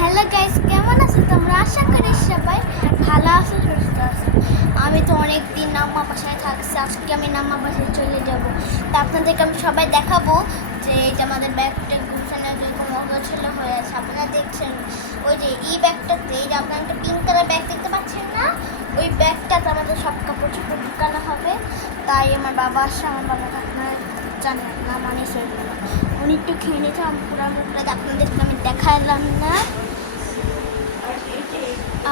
Hello guys কেমন আছো? তোমরা আশা করি সবাই ভালো আছো, সুস্থ আছো। আমি তো অনেক দিন নাম্মা বাসায় থাকছি, আজকে আমি নাম্মা বাসায় চলে যাব। তা আপনাদেরকে আমি সবাই দেখাবো যে এই যে আমাদের ব্যাগটা গুছানো যেরকম অগোছল হয়ে আছে আপনারা দেখছেন ওই যে এই ব্যাগটাতে, এই যে আপনারা একটা পিঙ্ক কালার ব্যাগ দেখতে পাচ্ছেন না? ওই ব্যাগটাতে আমাদের সব কাপড় চোপড় ঢুকানো হবে। তাই আমার বাবা আসছে আমার বাবা আপনারা জানেন না মানে সেগুলো উনি একটু খেয়ে নিয়েছে, আমি পুরো আপনাদেরকে আমি দেখালাম না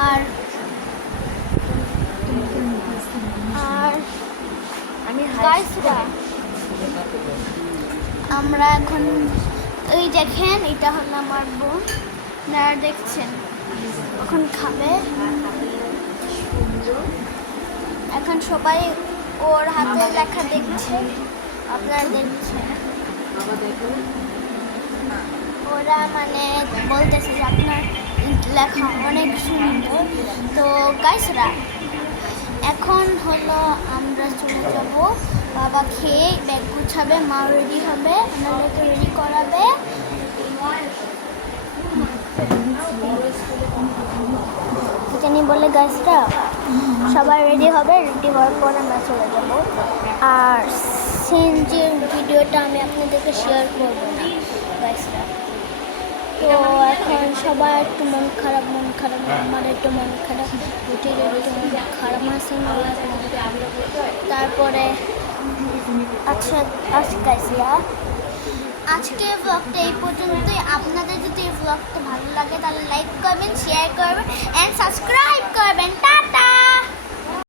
আর আর আমি আমরা এখন, এই দেখেন, এটা হলো আমার বোন। আপনারা দেখছেন, এখন খাবে। এখন সবাই ওর হাতে লেখা দেখছে। আপনারা দেখছেন? ওরা মানে বলতেছে যে আপনার লেখা অনেক সুন্দর। তো গাইসরা এখন হলো আমরা চলে যাব বাবা খেয়ে ব্যাগ গুছাবে, মা রেডি হবে আমাদেরকে রেডি করাবে। জানি বলে গাছটা সবাই রেডি হবে রেডি হওয়ার পর আমরা চলে যাব। আর সিনজির ভিডিওটা আমি আপনাদেরকে শেয়ার করব না গাছটা তো এখন সবার একটু মন খারাপ মন খারাপ, আমার একটু মন খারাপ। তারপরে আচ্ছা আজকে আজকে ব্লগটা এই পর্যন্তই। আপনাদের যদি এই ব্লগটা ভালো লাগে, তাহলে লাইক করবেন শেয়ার করবেন অ্যান্ড